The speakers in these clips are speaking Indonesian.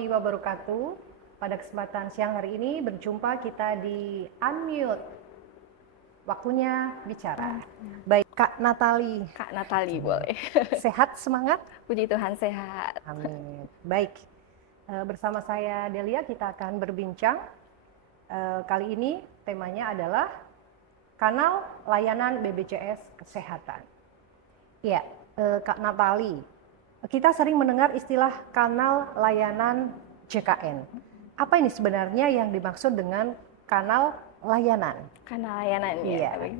warahmatullahi wabarakatuh. Pada kesempatan siang hari ini berjumpa kita di Unmute. Waktunya bicara. Baik, Kak Natali. Kak Natali boleh. Sehat, semangat? Puji Tuhan sehat. Amin. Baik, bersama saya Delia kita akan berbincang. Kali ini temanya adalah kanal layanan BPJS Kesehatan. Ya, Kak Natali, kita sering mendengar istilah kanal layanan JKN. Apa ini sebenarnya yang dimaksud dengan kanal layanan? Kanal layanan Iya. ya.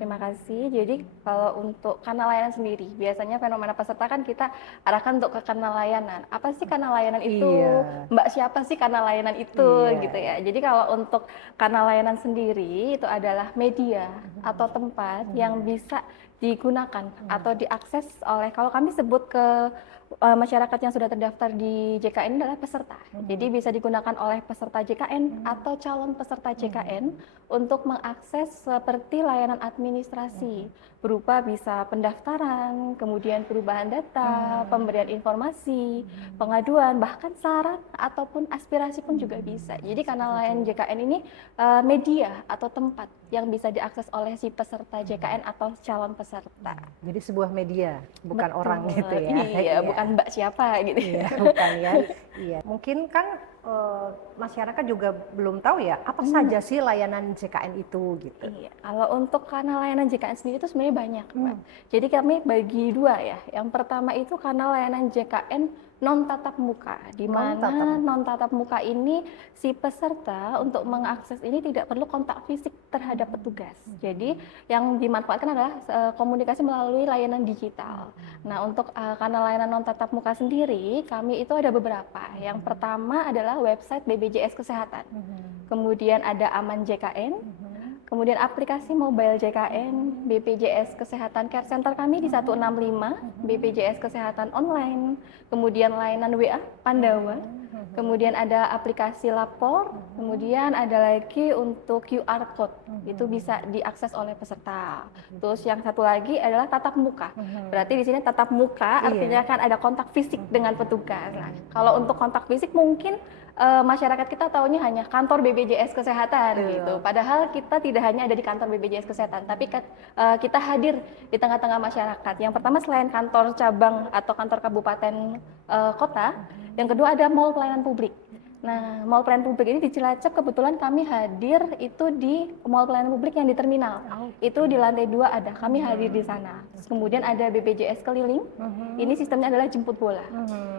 Terima kasih. Jadi kalau untuk kanal layanan sendiri, biasanya fenomena peserta kan kita arahkan untuk ke kanal layanan. Apa sih kanal layanan itu? Iya. Mbak siapa sih kanal layanan itu? Iya. Gitu ya. Jadi kalau untuk kanal layanan sendiri itu adalah media atau tempat yang bisa digunakan atau diakses oleh, kalau kami sebut ke masyarakat yang sudah terdaftar di JKN adalah peserta. Jadi bisa digunakan oleh peserta JKN atau calon peserta JKN untuk mengakses seperti layanan administrasi berupa bisa pendaftaran, kemudian perubahan data, pemberian informasi, pengaduan, bahkan saran ataupun aspirasi pun juga bisa. Jadi kanal layanan JKN ini media atau tempat yang bisa diakses oleh si peserta JKN atau calon peserta. Jadi sebuah media, bukan Betul. orang gitu ya. Iya, bukan Mbak siapa gitu. Iya, bukan ya. Iya. Mungkin kan masyarakat juga belum tahu ya apa saja sih layanan JKN itu gitu. Iya, kalau untuk kanal layanan JKN sendiri itu sebenarnya banyak, Mbak. Jadi kami bagi dua ya. Yang pertama itu kanal layanan JKN non tatap muka, di mana non tatap muka ini si peserta untuk mengakses ini tidak perlu kontak fisik terhadap petugas. Jadi yang dimanfaatkan adalah komunikasi melalui layanan digital. Nah, untuk kanal layanan non tatap muka sendiri, kami itu ada beberapa. Yang pertama adalah website BPJS Kesehatan. Kemudian ada Aman JKN. Kemudian aplikasi mobile JKN, BPJS Kesehatan Care Center kami di 165, BPJS Kesehatan Online, kemudian layanan WA Pandawa, kemudian ada aplikasi lapor, kemudian ada lagi untuk QR Code, itu bisa diakses oleh peserta. Terus yang satu lagi adalah tatap muka, berarti di sini tatap muka artinya kan ada kontak fisik dengan petugas. Nah, kalau untuk kontak fisik mungkin masyarakat kita taunya hanya kantor BPJS Kesehatan gitu. Padahal kita tidak hanya ada di kantor BPJS Kesehatan, tapi kita hadir di tengah-tengah masyarakat. Yang pertama selain kantor cabang atau kantor kabupaten kota, yang kedua ada mall pelayanan publik. Nah, mall pelayanan publik ini di Cilacap kebetulan kami hadir itu di mall pelayanan publik yang di terminal. Itu di lantai 2 ada, kami hadir di sana. Terus kemudian ada BPJS keliling. Ini sistemnya adalah jemput bola.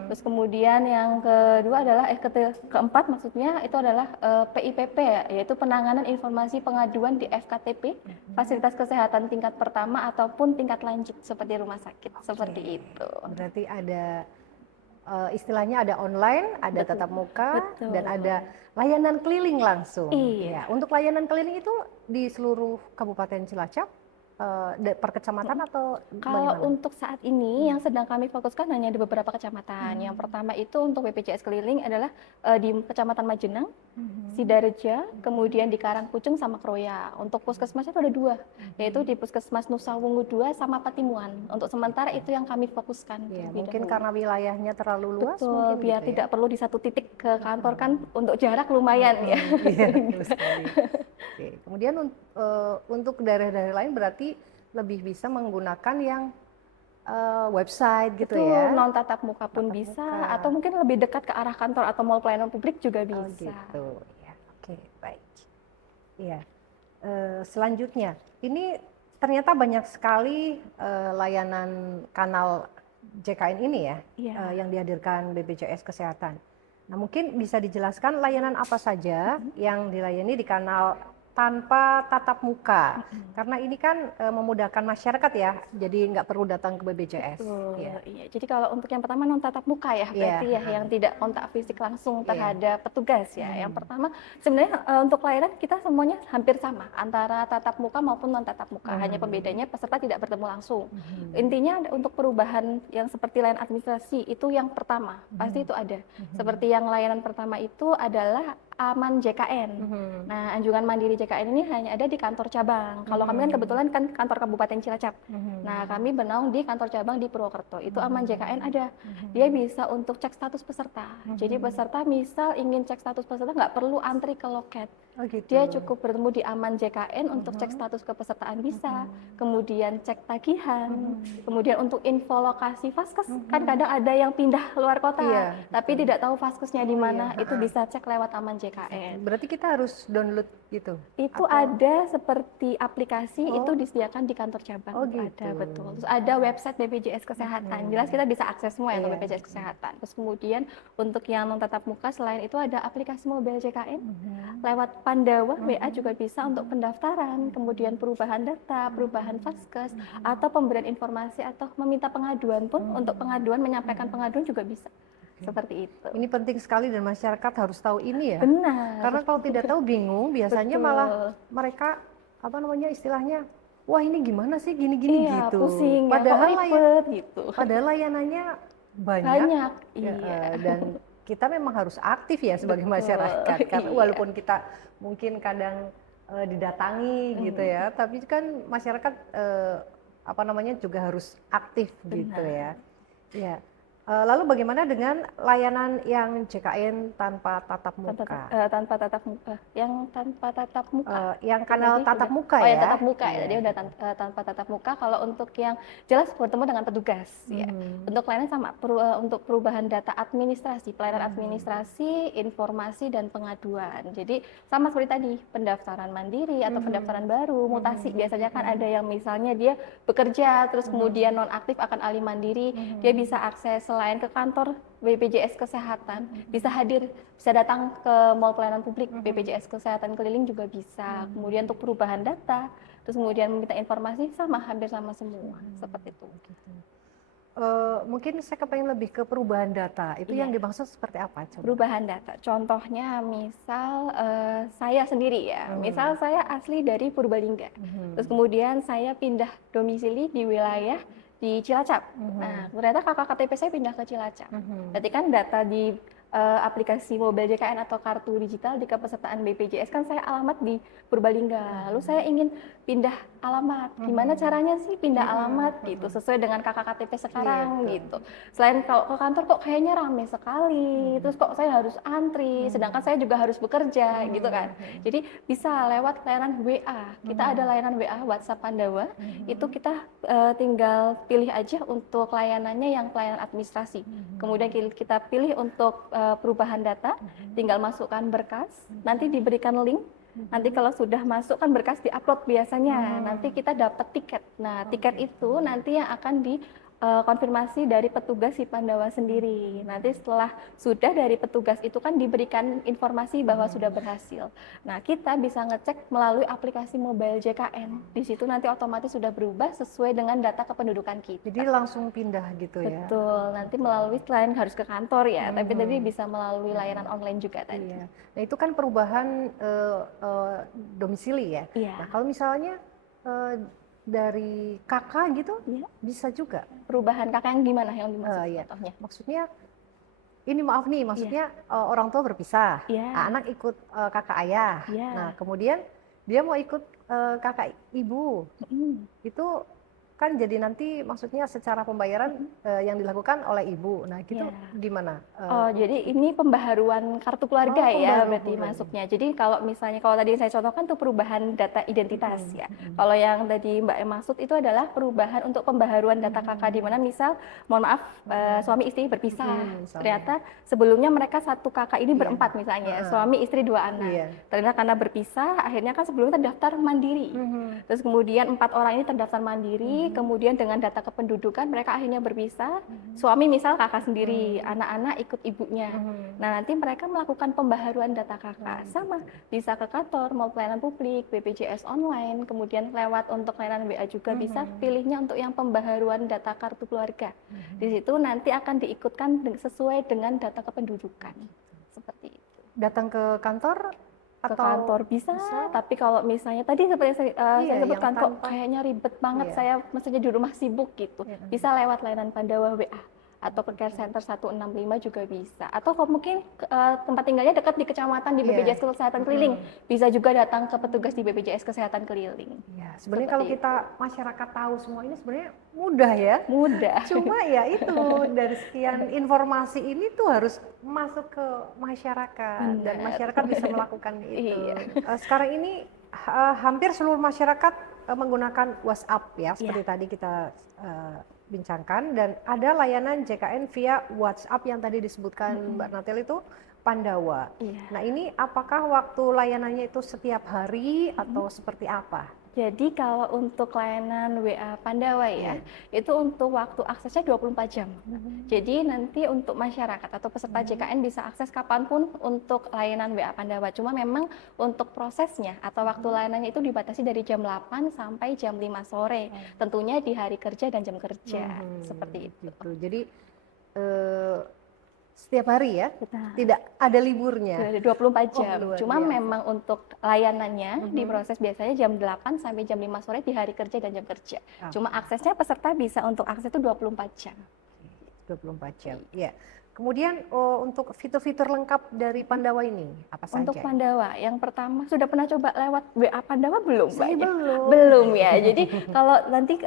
Terus kemudian yang kedua adalah keempat maksudnya itu adalah PIPP ya, yaitu penanganan informasi pengaduan di FKTP, fasilitas kesehatan tingkat pertama ataupun tingkat lanjut seperti rumah sakit, seperti itu. Berarti ada istilahnya ada online, ada tatap muka, dan ada layanan keliling langsung. Iya. Ya, untuk layanan keliling itu di seluruh Kabupaten Cilacap, per kecamatan atau kalau bagaimana? untuk saat ini yang sedang kami fokuskan hanya di beberapa kecamatan. Yang pertama itu untuk BPJS keliling adalah di Kecamatan Majenang, Sidareja, kemudian di Karangpucung sama Kroya. Untuk puskesmas itu ada 2, yaitu di Puskesmas Nusa Wungu 2 sama Patimuan. Untuk sementara itu yang kami fokuskan. Ya, mungkin karena wilayahnya terlalu luas. Betul, mungkin biar gitu tidak perlu di satu titik ke kantor kan untuk jarak lumayan ya. Iya, betul sekali. Oke. Kemudian untuk daerah-daerah lain berarti lebih bisa menggunakan yang website gitu Betul, ya. non tatap muka pun bisa, atau mungkin lebih dekat ke arah kantor atau mall pelayanan publik juga bisa. Gitu. Ya, oke, baik. Iya. Selanjutnya, ini ternyata banyak sekali layanan kanal JKN ini ya, yang dihadirkan BPJS Kesehatan. Nah, mungkin bisa dijelaskan layanan apa saja yang dilayani di kanal tanpa tatap muka, karena ini kan memudahkan masyarakat ya, jadi nggak perlu datang ke BPJS. Betul, iya. Jadi kalau untuk yang pertama non tatap muka ya, berarti ya yang tidak kontak fisik langsung terhadap petugas ya. Yang pertama sebenarnya untuk layanan kita semuanya hampir sama antara tatap muka maupun non tatap muka, hanya pembedanya peserta tidak bertemu langsung. Intinya untuk perubahan yang seperti layanan administrasi itu yang pertama pasti itu ada. Seperti yang layanan pertama itu adalah Aman JKN. Nah, anjungan mandiri JKN ini hanya ada di kantor cabang. Kalau kami kan kebetulan kan kantor Kabupaten Cilacap. Nah, kami bernaung di kantor cabang di Purwokerto. Itu Aman JKN ada. Dia bisa untuk cek status peserta. Jadi peserta misal ingin cek status peserta nggak perlu antri ke loket. Oh gitu. Dia cukup bertemu di Aman JKN untuk cek status kepesertaan bisa, kemudian cek tagihan, kemudian untuk info lokasi vaskes. Kan kadang ada yang pindah luar kota, tapi tidak tahu vaskesnya di mana, itu bisa cek lewat Aman JKN. Berarti kita harus download gitu? Itu ada seperti aplikasi, itu disediakan di kantor cabang. Oh gitu. Ada, betul. Terus ada website BPJS Kesehatan, jelas kita bisa akses semua ya untuk BPJS Kesehatan. Terus kemudian untuk yang non tatap muka, selain itu ada aplikasi mobile JKN, lewat Pandawa, WA juga bisa untuk pendaftaran, kemudian perubahan data, perubahan vaskes, atau pemberian informasi atau meminta pengaduan pun, untuk pengaduan, menyampaikan pengaduan juga bisa. Seperti itu. Ini penting sekali dan masyarakat harus tahu ini ya. Benar. Karena kalau tidak tahu bingung, biasanya malah mereka istilahnya, wah ini gimana sih gini-gini gitu. Pusing, padahal ribet gitu. Padahal layanannya banyak. Iya. Dan kita memang harus aktif ya sebagai masyarakat. Karena walaupun kita mungkin kadang didatangi gitu ya, tapi kan masyarakat juga harus aktif gitu ya. Ya. Lalu bagaimana dengan layanan yang JKN tanpa tatap muka? Tanpa tatap muka. Yang tanpa tatap muka. Yang kanal tatap muka ya? Oh ya, tatap muka ya. Dia udah tanpa tatap muka. Kalau untuk yang jelas bertemu dengan petugas ya. Untuk layanan sama, untuk perubahan data administrasi, pelayanan administrasi, informasi dan pengaduan. Jadi sama seperti tadi, pendaftaran mandiri atau pendaftaran baru, mutasi. Biasanya kan ada yang misalnya dia bekerja terus kemudian nonaktif akan alih mandiri, dia bisa akses selain ke kantor BPJS Kesehatan, bisa datang ke mall pelayanan publik BPJS Kesehatan keliling juga bisa. Kemudian untuk perubahan data, terus kemudian meminta informasi hampir sama semua, seperti itu. Mungkin saya kepengen lebih ke perubahan data, itu yang dimaksud seperti apa? Coba? Perubahan data, contohnya misal saya sendiri ya, misal saya asli dari Purbalingga, terus kemudian saya pindah domisili di wilayah di Cilacap. Nah, ternyata kakak KTP saya pindah ke Cilacap. Berarti kan data di aplikasi mobile JKN atau kartu digital di kepesertaan BPJS kan saya alamat di Purbalingga. Lalu saya ingin pindah alamat. Gimana caranya sih pindah alamat gitu sesuai dengan kakak KTP sekarang gitu. Selain kalau ke kantor kok kayaknya rame sekali. Terus kok saya harus antri sedangkan saya juga harus bekerja gitu kan. Jadi bisa lewat layanan WA. Kita ada layanan WA WhatsApp Pandawa. Itu kita tinggal pilih aja untuk layanannya yang pelayanan administrasi. Kemudian kita pilih untuk perubahan data, tinggal masukkan berkas, nanti diberikan link. Nanti kalau sudah masuk kan berkas diupload biasanya, nanti kita dapat tiket. Nah, tiket itu nanti yang akan dikonfirmasi dari petugas si Pandawa sendiri. Nanti setelah sudah dari petugas itu kan diberikan informasi bahwa sudah berhasil. Nah, kita bisa ngecek melalui aplikasi mobile JKN. Di situ nanti otomatis sudah berubah sesuai dengan data kependudukan kita. Jadi langsung pindah gitu ya? Betul, nanti melalui selain harus ke kantor ya, tapi tadi bisa melalui layanan online juga tadi. Iya. Nah, itu kan perubahan domisili ya? Iya. Nah, kalau misalnya dari kakak gitu, bisa juga. Perubahan kakak yang gimana yang dimaksud contohnya? Maksudnya, ini maaf nih, maksudnya orang tua berpisah, anak ikut kakak ayah. Nah, kemudian dia mau ikut kakak ibu, itu kan jadi nanti maksudnya secara pembayaran yang dilakukan oleh ibu. Nah, gitu gimana? Jadi ini pembaharuan kartu keluarga ya berarti masuknya. Jadi kalau misalnya kalau tadi saya contohkan tuh perubahan data identitas ya. Kalau yang tadi Mbak maksud itu adalah perubahan untuk pembaharuan data kakak di mana misal mohon maaf suami istri berpisah. Ternyata sebelumnya mereka satu kakak ini berempat misalnya, suami istri dua anak. Ternyata karena berpisah akhirnya kan sebelumnya terdaftar mandiri. Terus kemudian 4 orang ini terdaftar mandiri, kemudian dengan data kependudukan mereka akhirnya berpisah. Suami misal kakak sendiri, anak-anak ikut ibunya. Nah, nanti mereka melakukan pembaharuan data kakak. Sama, bisa ke kantor, mau pelayanan publik, BPJS online, kemudian lewat untuk layanan WA juga bisa pilihnya untuk yang pembaharuan data kartu keluarga. Di situ nanti akan diikutkan sesuai dengan data kependudukan. Seperti itu. Datang ke kantor? Ke kantor bisa, tapi kalau misalnya tadi seperti saya sebutkan kok kayaknya ribet banget, saya mestinya di rumah sibuk gitu, bisa lewat layanan Pandawa WA. atau ke care center 165 juga bisa. Atau kalau mungkin tempat tinggalnya dekat di kecamatan di BPJS Kesehatan Keliling, bisa juga datang ke petugas di BPJS Kesehatan Keliling. Ya, sebenarnya kalau kita masyarakat tahu semua ini sebenarnya mudah ya. Mudah. Cuma ya itu dari sekian informasi ini tuh harus masuk ke masyarakat. Benar. Dan masyarakat bisa melakukan itu. Iya. Sekarang ini hampir seluruh masyarakat menggunakan WhatsApp ya, seperti tadi kita bincangkan, dan ada layanan JKN via WhatsApp yang tadi disebutkan Mbak Natel itu Pandawa. Nah ini apakah waktu layanannya itu setiap hari atau seperti apa? Jadi kalau untuk layanan WA Pandawa ya, itu untuk waktu aksesnya 24 jam. Jadi nanti untuk masyarakat atau peserta JKN bisa akses kapanpun untuk layanan WA Pandawa. Cuma memang untuk prosesnya atau waktu layanannya itu dibatasi dari jam 8 sampai jam 5 sore. Tentunya di hari kerja dan jam kerja. Seperti itu. Gitu. Jadi setiap hari ya? Tidak ada liburnya? Ada 24 jam. Cuma biasa. memang untuk layanannya diproses biasanya jam 8 sampai jam 5 sore di hari kerja dan jam kerja. Cuma aksesnya peserta bisa untuk akses itu 24 jam. 24 jam, ya. Kemudian untuk fitur-fitur lengkap dari Pandawa ini apa saja? Untuk Pandawa, yang pertama sudah pernah coba lewat WA Pandawa belum? Saya belum. Belum ya. Jadi kalau nanti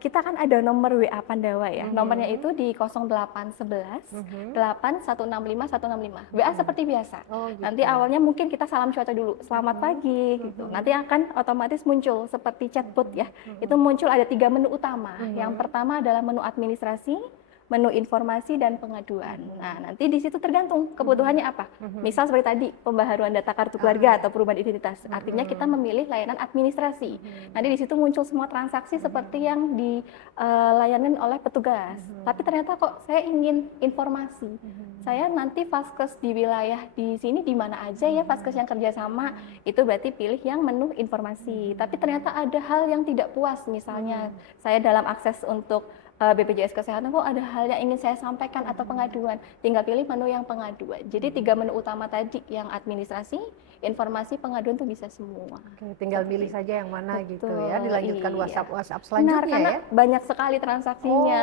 kita kan ada nomor WA Pandawa ya. Nomornya itu di 0811 8165 165. WA seperti biasa. Gitu. Nanti awalnya mungkin kita salam cuaca dulu. Selamat pagi gitu. Nanti akan otomatis muncul seperti chatbot ya. Itu muncul ada 3 menu utama. Yang pertama adalah menu administrasi, menu informasi dan pengaduan. Nah, nanti di situ tergantung kebutuhannya apa. Misal seperti tadi, pembaharuan data kartu keluarga atau perubahan identitas. Artinya kita memilih layanan administrasi. Nanti di situ muncul semua transaksi seperti yang dilayanin oleh petugas. Tapi ternyata kok saya ingin informasi. Saya nanti vaskes di wilayah di sini di mana aja ya vaskes yang kerjasama, itu berarti pilih yang menu informasi. Tapi ternyata ada hal yang tidak puas, misalnya saya dalam akses untuk BPJS Kesehatan kok ada hal yang ingin saya sampaikan atau pengaduan, tinggal pilih menu yang pengaduan. Jadi 3 menu utama tadi, yang administrasi, informasi, pengaduan tuh bisa semua. Oke, tinggal pilih saja yang mana. Betul, gitu ya, dilanjutkan WhatsApp Benar, selanjutnya karena ya. banyak sekali transaksinya.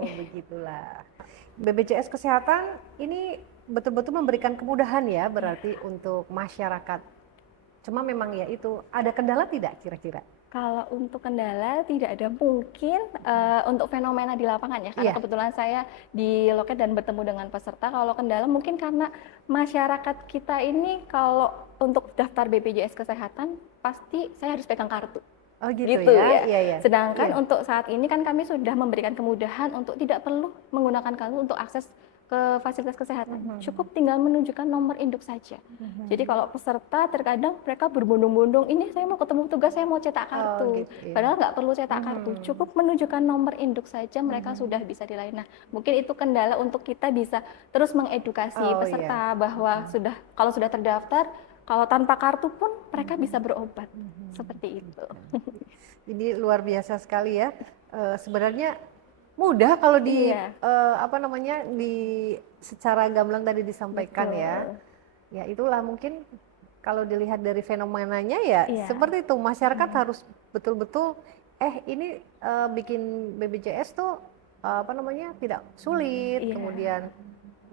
Begitulah. BPJS Kesehatan ini betul-betul memberikan kemudahan ya berarti untuk masyarakat. Cuma memang ya itu, ada kendala tidak kira-kira? Kalau untuk kendala tidak ada, mungkin untuk fenomena di lapangan ya, karena kebetulan saya di loket dan bertemu dengan peserta. Kalau kendala mungkin karena masyarakat kita ini kalau untuk daftar BPJS Kesehatan pasti saya harus pegang kartu. Oh gitu ya. Iya. Sedangkan untuk saat ini kan kami sudah memberikan kemudahan untuk tidak perlu menggunakan kartu untuk akses ke fasilitas kesehatan, cukup tinggal menunjukkan nomor induk saja. Jadi kalau peserta terkadang mereka berbondong-bondong, ini saya mau ketemu petugas, saya mau cetak kartu. Gitu, ya. Padahal nggak perlu cetak kartu, cukup menunjukkan nomor induk saja mereka sudah bisa dilayani. Nah, mungkin itu kendala untuk kita bisa terus mengedukasi peserta bahwa kalau sudah terdaftar, kalau tanpa kartu pun mereka bisa berobat. Seperti itu. Jadi luar biasa sekali ya. Sebenarnya mudah kalau di secara gamblang tadi disampaikan. Betul. Ya itulah mungkin kalau dilihat dari fenomenanya ya seperti itu, masyarakat harus betul-betul ini bikin BPJS tuh tidak sulit. Kemudian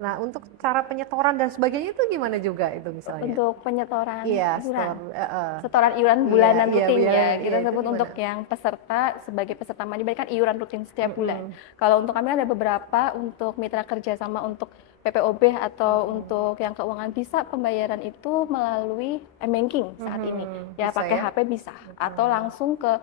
nah untuk cara penyetoran dan sebagainya itu gimana juga itu misalnya? Untuk penyetoran iuran, setoran iuran bulanan rutin ya, kita sebut untuk yang peserta sebagai peserta mandiri kan iuran rutin setiap bulan. Kalau untuk kami ada beberapa untuk mitra kerjasama untuk PPOB atau untuk yang keuangan bisa pembayaran itu melalui m-banking saat ini. Ya pakai HP bisa atau langsung ke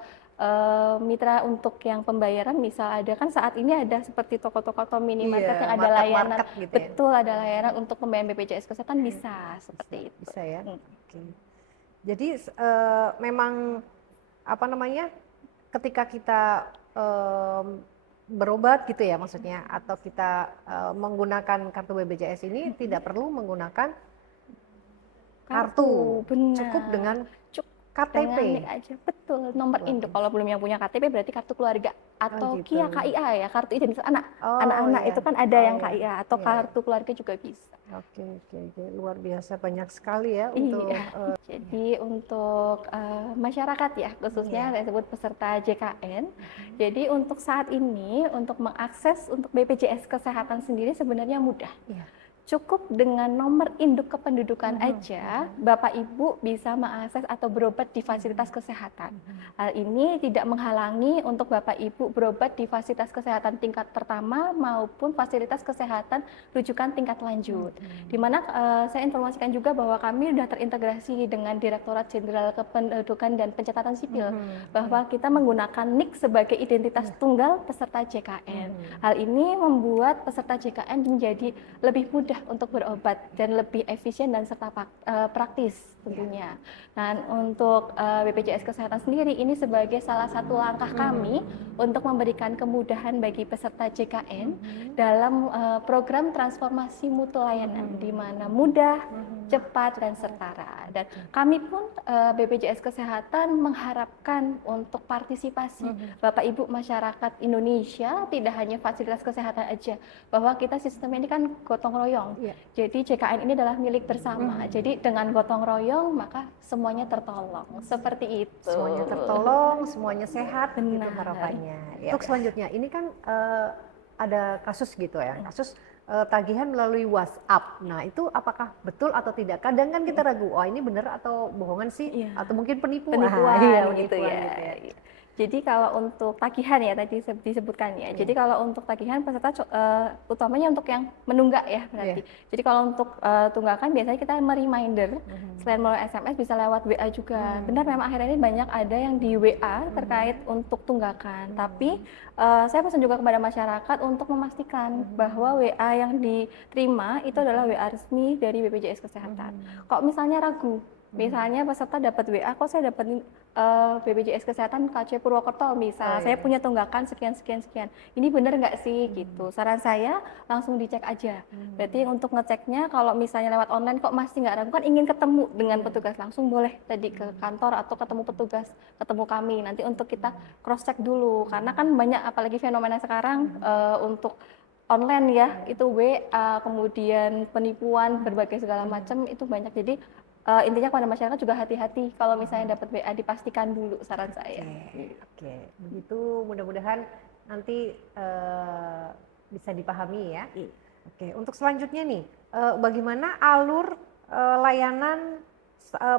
mitra untuk yang pembayaran, misal ada kan saat ini ada seperti toko-toko atau minimarket yang ada layanan gitu betul ya? Ada layanan untuk pembayaran BPJS Kesehatan bisa seperti itu. Bisa ya. Oke. Jadi memang ketika kita berobat gitu ya maksudnya, atau kita menggunakan kartu BPJS ini tidak perlu menggunakan kartu. Benar. Cukup dengan KTP. Dengan NIK aja, betul. Nomor induk. Kalau belum yang punya KTP berarti kartu keluarga atau gitu. KIA ya, kartu identitas anak. Oh, Anak-anak iya. itu kan ada yang iya. KIA atau kartu keluarga juga bisa. Oke. Luar biasa banyak sekali ya untuk Jadi untuk masyarakat ya, khususnya saya sebut peserta JKN. Jadi untuk saat ini untuk mengakses untuk BPJS Kesehatan sendiri sebenarnya mudah. Cukup dengan nomor induk kependudukan aja, Bapak Ibu bisa mengakses atau berobat di fasilitas kesehatan. Hal ini tidak menghalangi untuk Bapak Ibu berobat di fasilitas kesehatan tingkat pertama maupun fasilitas kesehatan rujukan tingkat lanjut. Di mana saya informasikan juga bahwa kami sudah terintegrasi dengan Direktorat Jenderal Kependudukan dan Pencatatan Sipil, bahwa kita menggunakan NIK sebagai identitas tunggal peserta JKN. Hal ini membuat peserta JKN menjadi lebih mudah untuk berobat dan lebih efisien dan serta praktis tentunya. Dan untuk BPJS Kesehatan sendiri ini sebagai salah satu langkah kami untuk memberikan kemudahan bagi peserta JKN dalam program transformasi mutu layanan di mana mudah, cepat dan setara. Dan kami pun BPJS Kesehatan mengharapkan untuk partisipasi Bapak Ibu masyarakat Indonesia, tidak hanya fasilitas kesehatan aja, bahwa kita sistem ini kan gotong royong. Jadi JKN ini adalah milik bersama. Jadi dengan gotong royong maka semuanya tertolong. Seperti itu. Semuanya tertolong, semuanya sehat, itu harapannya. Untuk selanjutnya, ini kan ada kasus gitu ya, kasus tagihan melalui WhatsApp. Nah itu apakah betul atau tidak? Kadang kan kita ragu, wah ini benar atau bohongan sih? Atau mungkin penipuan. Penipuan gitu ya. Jadi kalau untuk tagihan ya tadi disebutkan ya. Jadi kalau untuk tagihan peserta utamanya untuk yang menunggak ya berarti. Jadi kalau untuk tunggakan biasanya kita reminder selain melalui SMS bisa lewat WA juga. Benar memang akhirnya ini banyak ada yang di WA terkait untuk tunggakan. Tapi saya pesan juga kepada masyarakat untuk memastikan bahwa WA yang diterima itu adalah WA resmi dari BPJS Kesehatan. Kok misalnya ragu, misalnya peserta dapat WA, kok saya dapat BPJS Kesehatan KC Purwokerto misal, saya punya tunggakan sekian. Ini benar nggak sih gitu? Saran saya langsung dicek aja. Berarti untuk ngeceknya kalau misalnya lewat online kok masih nggak ragu, kan ingin ketemu dengan petugas langsung, boleh tadi ke kantor atau ketemu petugas, ketemu kami. Nanti untuk kita cross check dulu, karena kan banyak apalagi fenomena sekarang untuk online ya, itu WA, kemudian penipuan berbagai segala macam itu banyak. Jadi intinya kepada masyarakat juga hati-hati kalau misalnya dapat WA, dipastikan dulu saran saya. Oke. Begitu, mudah-mudahan nanti bisa dipahami ya. Oke, untuk selanjutnya nih, bagaimana alur layanan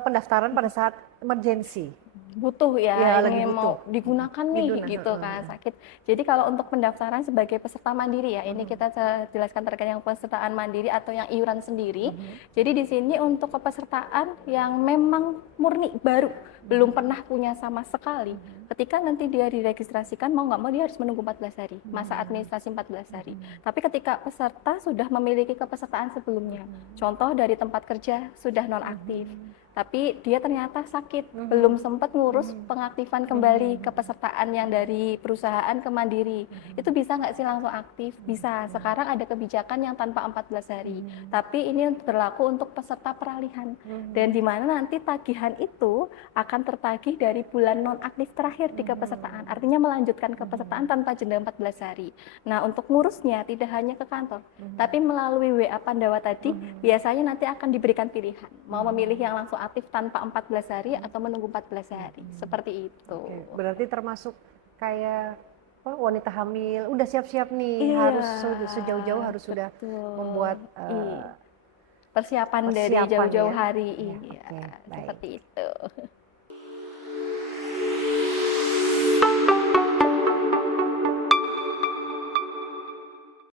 pendaftaran pada saat emergensi? Butuh ya, lagi ini mau digunakan nih gitu kan, sakit. Jadi kalau untuk pendaftaran sebagai peserta mandiri ya, ini kita jelaskan terkait yang pesertaan mandiri atau yang iuran sendiri. Jadi di sini untuk kepesertaan yang memang murni baru, belum pernah punya sama sekali. Ketika nanti dia diregistrasikan, mau nggak mau dia harus menunggu 14 hari, masa administrasi 14 hari. Tapi ketika peserta sudah memiliki kepesertaan sebelumnya, contoh dari tempat kerja sudah nonaktif, tapi dia ternyata sakit, belum sempat ngurus pengaktifan kembali kepesertaan yang dari perusahaan ke mandiri. Itu bisa nggak sih langsung aktif? Bisa. Sekarang ada kebijakan yang tanpa 14 hari. Tapi ini berlaku untuk peserta peralihan. Dan di mana nanti tagihan itu akan tertagih dari bulan nonaktif terakhir di kepesertaan. Artinya melanjutkan kepesertaan tanpa jeda 14 hari. Nah, untuk ngurusnya tidak hanya ke kantor, tapi melalui WA Pandawa tadi, biasanya nanti akan diberikan pilihan. Mau memilih yang langsung aktif tanpa 14 hari atau menunggu 14 hari. Seperti itu. Berarti termasuk kayak wanita hamil, udah siap-siap nih, harus sejauh-jauh harus sudah membuat persiapan dari jauh-jauh hari. Seperti itu.